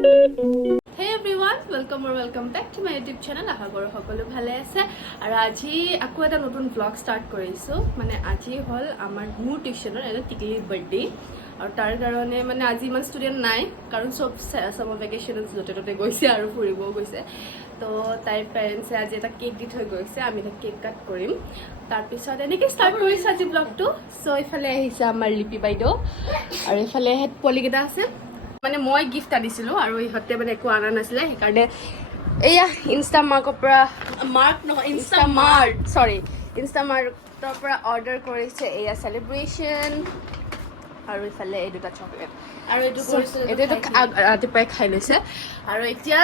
Hey everyone, welcome back to my YouTube channel. আশা কৰো সকলো ভালে আছে আৰু আজি আকৌ এটা নতুন vlog start কৰিছো মানে আজি হল আমাৰ মোৰ টিউচনৰ এটা টিকলিৰ বাৰ্থডে আৰু তাৰ কাৰণে মানে আজি ইমান ষ্টুডেন্ট নাই কাৰণ সব সামাৰ ভেকেশনত জতে গৈছে আৰু ফুৰিব গৈছে তো তাইৰ পেৰেন্টছে আজি এটা কেক দি থৈ গৈছে আমি এটা কেক কাট কৰিম তাৰ পিছত এনেকৈ ষ্টাৰ্ট কৰিছো আজি ব্লগটো সো ইফালে আহিছে আমাৰ লিপি বাইদেউ আৰু ইফালে হেড পলিকেটা আছে মানে মই গিফট আনিছিলো আৰু ইহতে মানে একো আনা নাছিলে সেইকাৰণে এয়া ইনষ্টামাৰ্কৰ পৰা ইনষ্টামাৰ্টৰ পৰা অৰ্ডাৰ কৰিছে এয়া চেলিব্ৰেশ্যন আৰু ইফালে এই দুটা চকলেট আৰু এইটো ৰাতিপুৱাই খাই লৈছে আৰু এতিয়া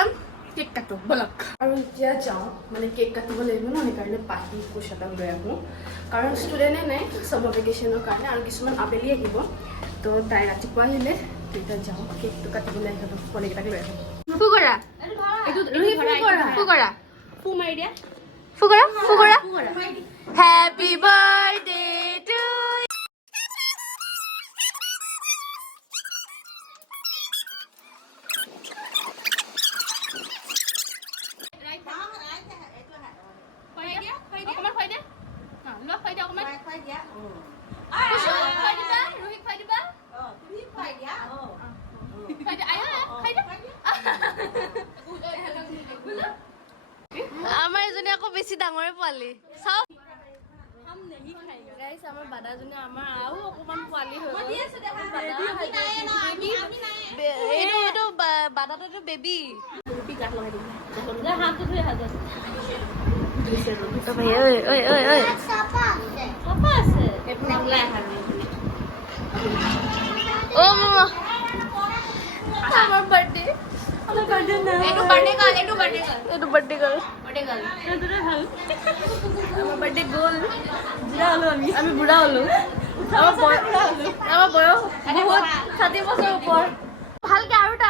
কেক কাটো বলক আৰু এতিয়া যাওঁ মানে কেক কাটিব লাগিব ন সেইকাৰণে পাহি কোচ এটা লৈ আহোঁ কাৰণ ষ্টুডেণ্টে নাই চামাৰ ভেকেশ্যনৰ কাৰণে আৰু কিছুমান আবেলি আহিব তো তাই ৰাতিপুৱা আহিলে তেতিয়া যাওঁ কেকটো কাটিবলৈ সিহঁতক পোৱালিকেইটাক লৈ আহোঁ ফু কৰা ফু মাৰি দিয়া ফু কৰা হেপী বাৰ্থডে টু আমাৰ এজনী আকৌ বেছি ডাঙৰে পোৱালি চাও আমাৰ বাদাজনী আমাৰ আৰু অকমান পোৱালি হৈ এইটো বাদাটো বেবী আমার বার্থডে এইটো বার্থডে গার্ল আমার বার্থডে গোল আমি বুড়া হলো আমার বয়স বহুত 60 বছর উপর ভালকে আউটা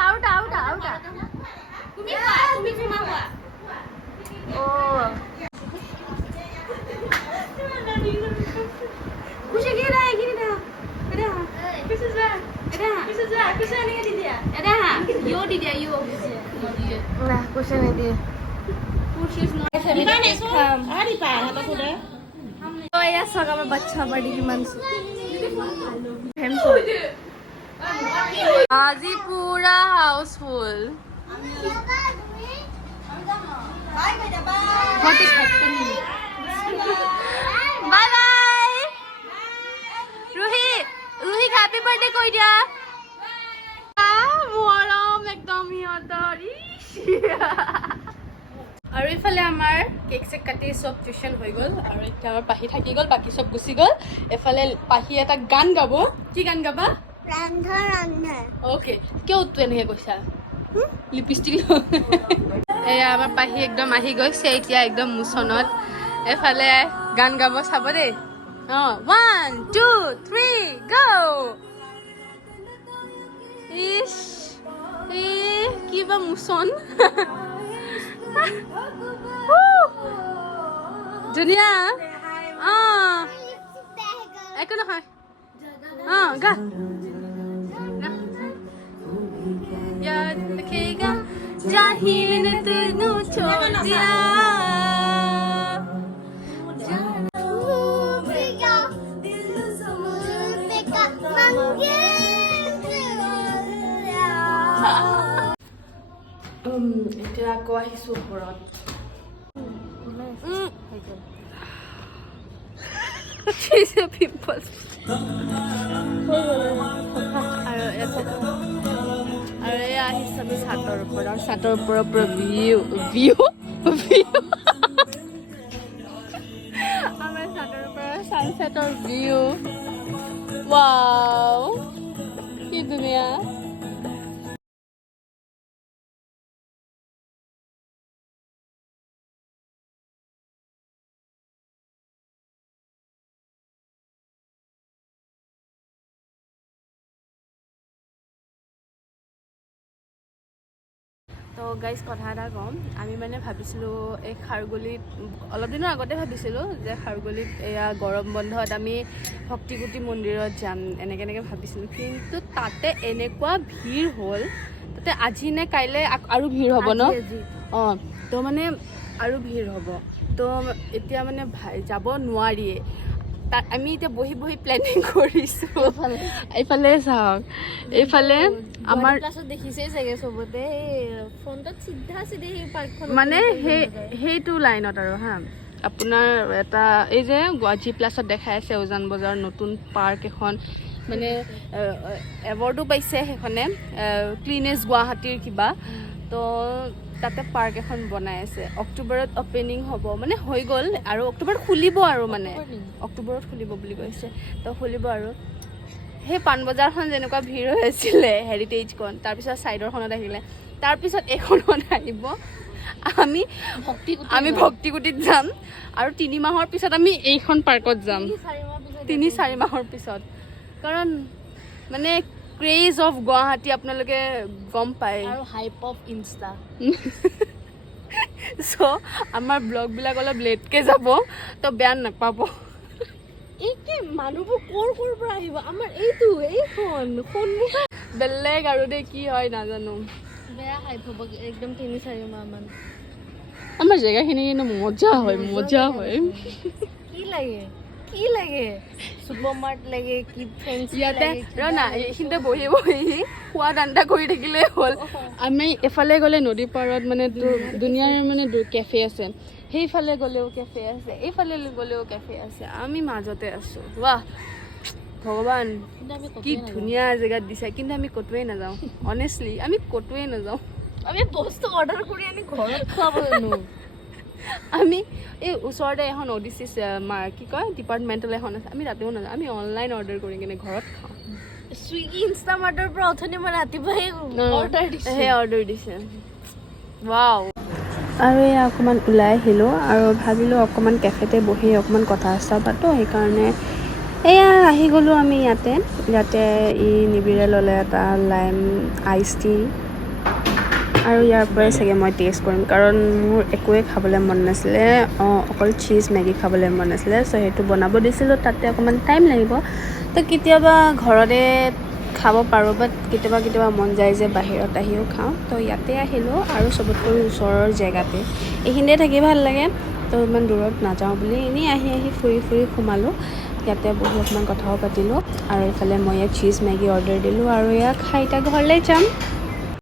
তুমি ও খুশি কি না এগিয়ে না এটা কিছু যা এনেকে দি দিয়া এটা ইও দি দিয়া ইও না কুছে নে দিয়ে কুছিস না মানে খাম আরি পা হাতে ফুটে তো এয়া সব আমার বাচ্চা বাড়ি কি মানস আজি পুরা houseful bye bye Ruhi happy birthday কই দিয়া মৰম একদম সিহঁতৰ আৰু ইফালে আমাৰ কেক চেক কাটি চব টিউশ্যন হৈ গ'ল আৰু এতিয়া আমাৰ পাহি থাকি গ'ল বাকী চব গুচি গ'ল এফালে পাহি এটা গান গাব কি গান গাবা ৰান্ধা অ'কে কিয় তু এনেকৈ কৈছা লিপষ্টিক এয়া আমাৰ পাহি একদম আহি গৈছে এতিয়া একদম মোচনত এফালে গান গাব চাব দেই 1 2 3 গো ইস কিবা মোচন ধুনীয়া একো নহয় গা याद रखेगा जाहिल ने तू छोड़ दिया এতিয়া আকৌ আহিছো ওপৰত পিম্পলছ আৰু এয়া আহিছো আমি চাটৰ ওপৰত আৰু চাটৰ ওপৰৰ পৰা ভিউ আমাৰ চাটৰ পৰা ছানছেটৰ ভিউ ৱাও কি ধুনীয়া তো গাইজ কথা এটা ক'ম, আমি মানে ভাবিছিলোঁ এই খাৰগুলিত অলপ দিনৰ আগতে ভাবিছিলোঁ যে খাৰগুলিত এয়া গৰম বন্ধত আমি ভক্তিকুটি মন্দিৰত যাম এনেকৈ ভাবিছিলোঁ, কিন্তু তাতে এনেকুৱা ভিৰ হ'ল, তাতে আজি নে কাইলৈ আৰু ভিৰ হ'ব ন? অঁ, তো মানে আৰু ভিৰ হ'ব, তো এতিয়া মানে যাব নোৱাৰিয়ে। তাত আমি এতিয়া বহি প্লেনিং কৰিছোঁ। এইফালে চাওক, এইফালে আমাৰ দেখিছেই চাগে চবতে ফ্ৰণ্টত চিধা পাৰ্কখন মানে সেইটো লাইনত আৰু হা, আপোনাৰ এটা এই যে গুৱাহাটী প্লাছত দেখাই আছে উজান বজাৰ নতুন পাৰ্ক এখন, মানে এৱাৰ্ডো পাইছে সেইখনে, ক্লিনেষ্ট গুৱাহাটীৰ কিবা। তো তাতে পাৰ্ক এখন বনাই আছে, অক্টোবৰত অপেনিং হ'ব, মানে হৈ গ'ল আৰু অক্টোবৰত খুলিব আৰু মানে অক্টোবৰত খুলিব বুলি কৈছে। তো খুলিব আৰু সেই পাণবজাৰখন যেনেকুৱা ভিৰ হৈ আছিলে হেৰিটেজখন, তাৰপিছত ছাইডৰখনত আহিলে, তাৰপিছত এইখনত আহিব। আমি ভক্তিকুটিত যাম আৰু 3 মাহৰ পিছত আমি এইখন পাৰ্কত যাম, 3-4 মাহৰ পিছত। কাৰণ মানে ক্ৰেজ অফ গুৱাহাটী আপোনালোকে গম পায় আৰু হাইপ অফ ইনষ্টা। চ' আমাৰ ব্লগবিলাক অলপ লেটকৈ যাব, তো বেয়া নাপাব। এই কি মানুহবোৰ ক'ৰ পৰা আহিব? আমাৰ এইখন বেলেগ আৰু দেই, কি হয় নাজানো, বেয়া হাইপ হ'ব একদম 3-4 মাহ মান। আমাৰ জেগাখিনি কিন্তু মজা হয়। কি লাগে ছুপাৰ মাৰ্ট লাগে কি ফেঞ্চি ইয়াতে ৰ না, এইখিনিতে বহি খোৱা ধান্দা কৰি থাকিলেই হ'ল। আমি এফালে গ'লে নদী পাৰত মানে দুনিয়াৰ মানে কেফে আছে, সেইফালে গ'লেও কেফে আছে, এইফালে গ'লেও কেফে আছে, আমি মাজতে আছোঁ। ৱাহ ভগৱান, কি ধুনীয়া জেগাত দিছে, কিন্তু আমি ক'তোৱে নাযাওঁ। অনেষ্টলি আমি ক'তোৱে নাযাওঁ। আমি বস্তু অৰ্ডাৰ কৰি আনি ঘৰত খুৱাবনো। আমি এই ওচৰতে এখন অডিচিছ কি কয় ডিপাৰ্টমেণ্টেল এখন আছে, আমি তাতেও নাযাওঁ, আমি অনলাইন অৰ্ডাৰ কৰি কিনে ঘৰত খাওঁ। ছুইগি ইনষ্টামাৰ্টৰ পৰা অথনি মই ৰাতিপুৱাই অৰ্ডাৰ দিছে। ৱাও। আৰু এয়া অকণমান ওলাই আহিলোঁ আৰু ভাবিলোঁ অকণমান কেফেতে বহি অকণমান কথা চথা পাতোঁ, সেইকাৰণে এয়া আহি গ'লোঁ আমি ইয়াতে নিবিৰে ল'লে এটা লাইম আইচ টি, আৰু ইয়াৰ পৰাই চাগে মই টেষ্ট কৰিম, কাৰণ মোৰ একোৱে খাবলৈ মন নাছিলে, অকল চীজ মেগী খাবলৈ মন আছিলে। চ' সেইটো বনাব দিছিলোঁ, তাতে অকণমান টাইম লাগিব। তো কেতিয়াবা ঘৰতে খাব পাৰোঁ, বাট কেতিয়াবা মন যায় যে বাহিৰত আহিও খাওঁ। তো ইয়াতে আহিলোঁ আৰু চবতকৈ ওচৰৰ জেগাতে, এইখিনিতে থাকি ভাল লাগে, তো ইমান দূৰত নাযাওঁ বুলি এনেই আহি ফুৰি সোমালোঁ। ইয়াতে বহি অকণমান কথাও পাতিলোঁ, আৰু এইফালে মই ইয়াত চীজ মেগী অৰ্ডাৰ দিলোঁ, আৰু খাই এতিয়া ঘৰলৈ যাম।